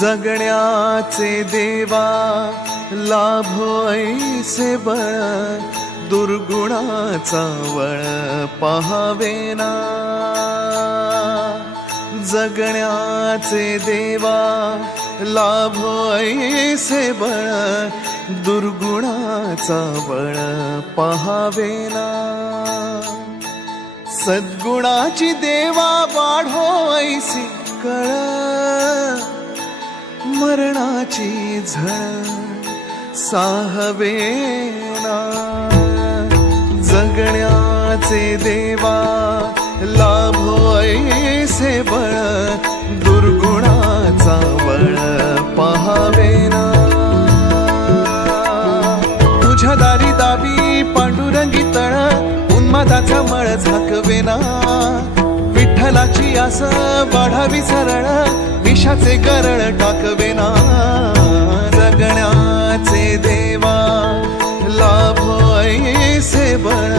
जगण्याचे देवा लाभो ऐसे बळ, दुर्गुणाचा वळ पहावेना. जगण्याचे देवा लाभो ऐसे बळ, दुर्गुणाचा बळ पहावेना. सद्गुणाची देवा वाढो ऐसी कळ, मरणाची झळ साहवेना. जगण्याचे देवा लाभो ऐसे बळ, दुर्गुणाचा बळ पहावेना. तुझ्या दारी दावी पांडुरंगी तळ, उन्मादाचा मळ झाकवेना. विठ्ठलाची आस वाढावी सरळ, विषाचे गरळ टाकवेना. जगण्याचे देवा लाभो ऐसे बळ,